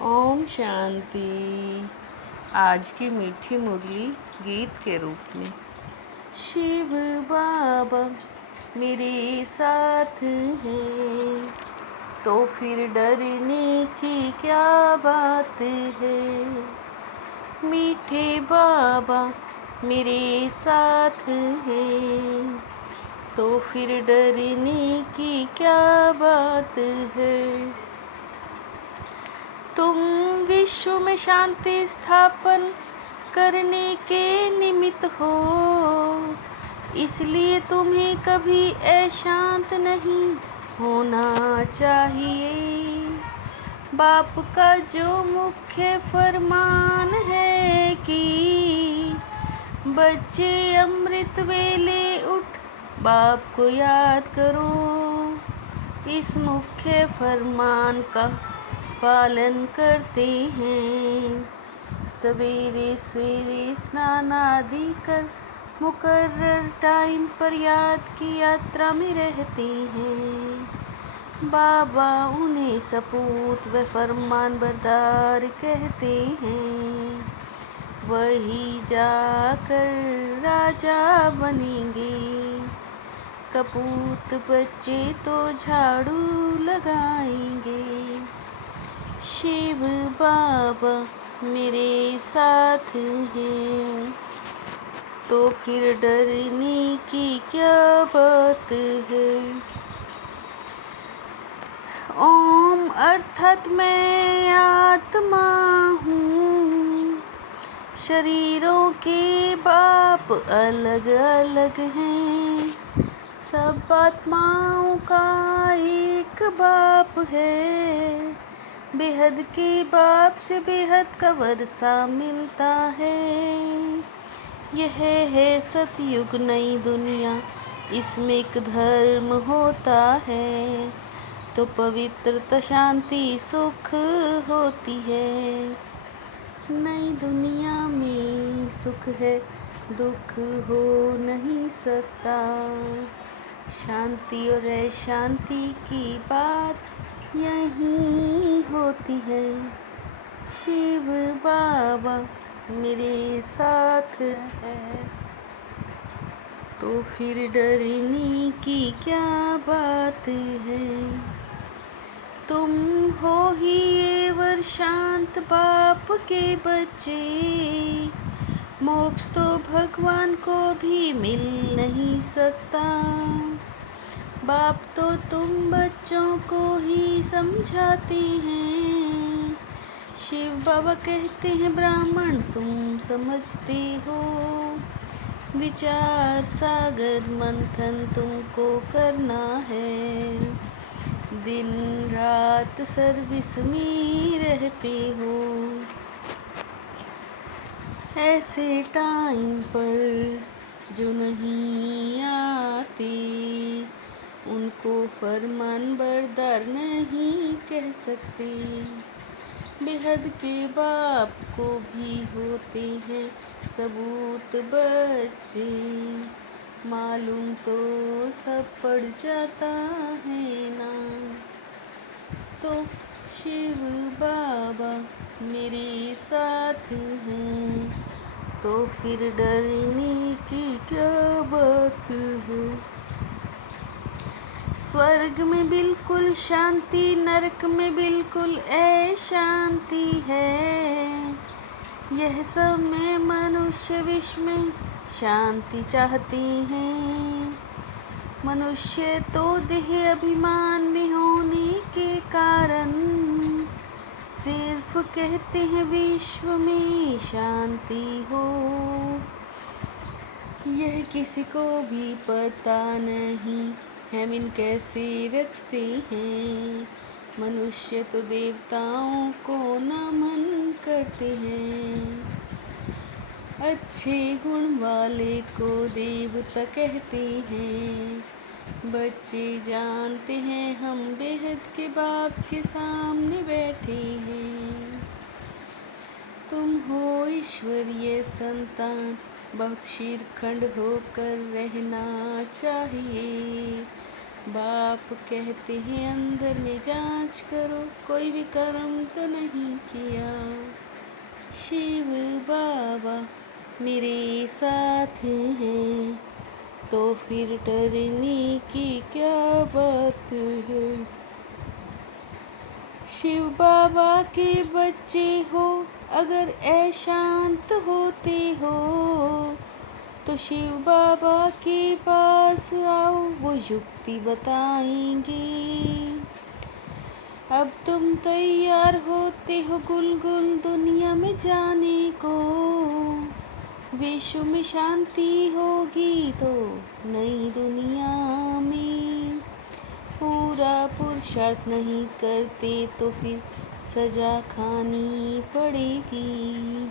ओम शांति। आज की मीठी मुरली गीत के रूप में। शिव बाबा मेरे साथ हैं, तो फिर डरने की क्या बात है। मीठे बाबा मेरे साथ हैं, तो फिर डरने की क्या बात है। तुम विश्व में शांति स्थापन करने के निमित्त हो, इसलिए तुम्हें कभी अशांत नहीं होना चाहिए। बाप का जो मुख्य फरमान है कि बच्चे अमृत वेले उठ बाप को याद करो, इस मुख्य फरमान का पालन करते हैं। सवेरे सवेरे स्नान आदि कर मुकर्रर टाइम पर याद की यात्रा में रहते हैं। बाबा उन्हें सपूत व फरमान बरदार कहते हैं। वही जाकर राजा बनेंगे। कपूत बच्चे तो झाड़ू लगाएंगे। शिव बाबा मेरे साथ हैं, तो फिर डरने की क्या बात है। ओम अर्थात मैं आत्मा हूँ, शरीरों के बाप अलग अलग हैं। सब आत्माओं का एक बाप है। बेहद के बाप से बेहद का वर्षा मिलता है। यह है सतयुग नई दुनिया, इसमें एक धर्म होता है, तो पवित्रता शांति सुख होती है। नई दुनिया में सुख है, दुख हो नहीं सकता। शांति और अशांति की बात यही होती है। शिव बाबा मेरे साथ है, तो फिर डरने की क्या बात है। तुम हो ही ये वर शांत बाप के बच्चे, मोक्ष तो भगवान को भी मिल नहीं सकता। बाप तो तुम बच्चों को ही समझाते हैं। शिव बाबा कहते हैं ब्राह्मण तुम समझते हो। विचार सागर मंथन तुमको करना है। दिन रात सर्विस में रहते हो। ऐसे टाइम पर जो नहीं आते, उनको फरमान बरदार नहीं कह सकते। बेहद के बाप को भी होते हैं सबूत बच्चे, मालूम तो सब पड़ जाता है ना। तो शिव बाबा मेरे साथ हैं, तो फिर डरने की क्या बात है। स्वर्ग में बिल्कुल शांति, नरक में बिल्कुल अशांति है। यह समय मनुष्य विश्व में शांति चाहते हैं। मनुष्य तो देह अभिमान में होने के कारण सिर्फ कहते हैं विश्व में शांति हो। यह किसी को भी पता नहीं हेमिन कैसे रचते हैं। मनुष्य तो देवताओं को नमन करते हैं। अच्छे गुण वाले को देवता कहते हैं। बच्चे जानते हैं हम बेहद के बाप के सामने बैठे हैं। तुम हो ईश्वरीय संतान, बहुत शीरखंड होकर रहना चाहिए। बाप कहते हैं अंदर में जांच करो, कोई भी कर्म तो नहीं किया। शिव बाबा मेरे साथ हैं, तो फिर डरने की क्या बात है। शिव बाबा के बच्चे हो, अगर अशांत होते हो, तो शिव बाबा के पास आओ, वो युक्ति बताएंगे। अब तुम तैयार होते हो गुल गुल दुनिया में जाने को। विश्व में शांति होगी तो नई दुनिया में। पूरा पुरुषार्थ नहीं करते तो फिर सजा खानी पड़ेगी।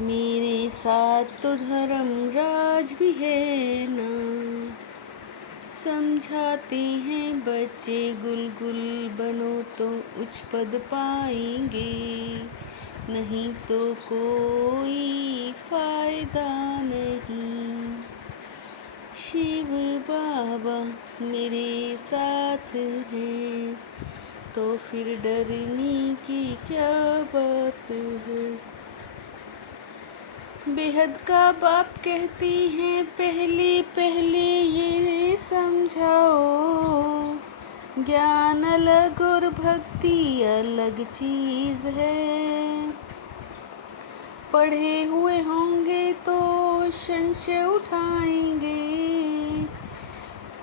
मेरे साथ तो धर्मराज भी है ना। समझाते हैं बच्चे गुल गुल बनो तो उच्च पद पाएंगे, नहीं तो कोई फायदा नहीं। शिव बाबा मेरे साथ हैं, तो फिर डरने की क्या बात है। बेहद का बाप कहते हैं पहले पहले ये समझाओ, ज्ञान अलग और भक्ति अलग चीज़ है। पढ़े हुए होंगे तो संशय उठाएंगे,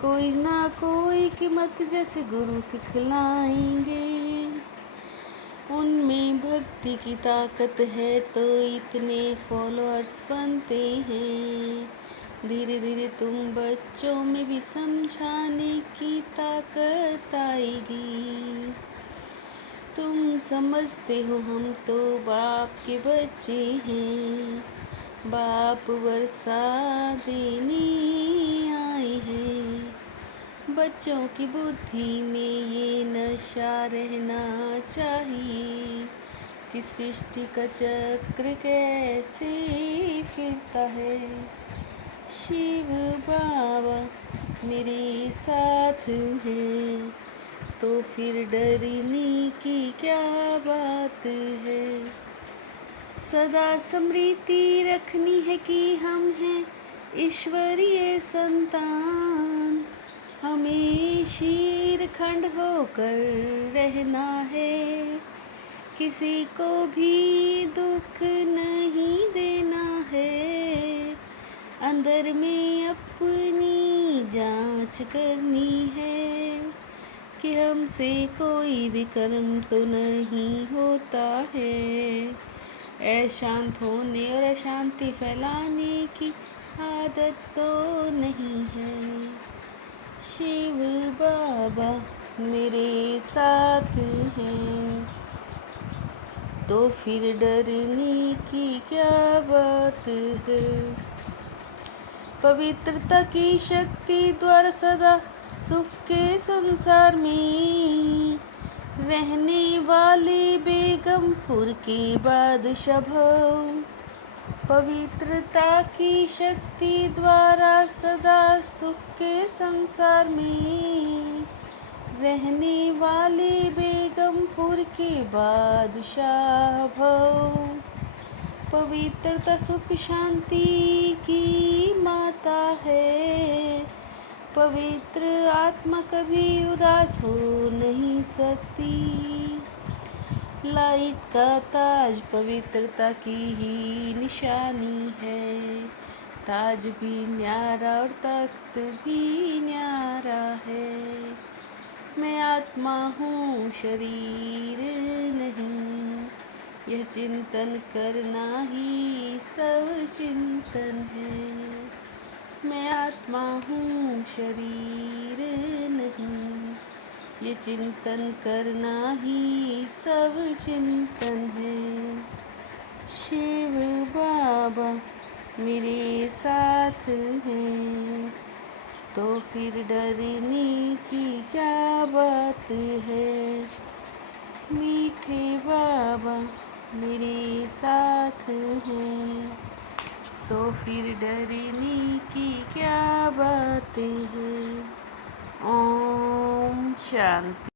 कोई ना कोई की मत जैसे गुरु सिखलाएंगे। उनमें भक्ति की ताकत है तो इतने फॉलोअर्स बनते हैं। धीरे धीरे तुम बच्चों में भी समझाने की ताकत आएगी। तुम समझते हो हम तो बाप के बच्चे हैं, बाप वर्षा देने आए हैं। बच्चों की बुद्धि में ये नशा रहना चाहिए कि सृष्टि का चक्र कैसे फिरता है। शिव बाबा मेरे साथ हैं, तो फिर डरने की क्या बात है। सदा स्मृति रखनी है कि हम हैं ईश्वरीय संतान। हमें शीरखंड होकर रहना है, किसी को भी दुख नहीं देना है। अंदर में अपनी जांच करनी है कि हमसे कोई भी कर्म तो नहीं होता है। अशांत होने और अशांति फैलाने की आदत तो नहीं है। शिव बाबा मेरे साथ हैं, तो फिर डरने की क्या बात है। पवित्रता की शक्ति द्वारा सदा सुख के संसार में रहने वाले बेगमपुर के बादशाह भव। पवित्रता की शक्ति द्वारा सदा सुख के संसार में रहने वाले बेगमपुर के बादशाह भव। पवित्रता सुख शांति की माता है, पवित्र आत्मा कभी उदास हो नहीं सकती। लाइट का ताज पवित्रता की ही निशानी है, ताज भी न्यारा और तख्त भी न्यारा है। मैं आत्मा हूँ शरीर नहीं, यह चिंतन करना ही सब चिंतन है। मैं आत्मा हूँ शरीर नहीं, ये चिंतन करना ही सब चिंतन है। शिव बाबा मेरे साथ हैं, तो फिर डरने की क्या बात है। मीठे बाबा मेरे साथ हैं, तो फिर डरने की क्या बात है। ओम शांति।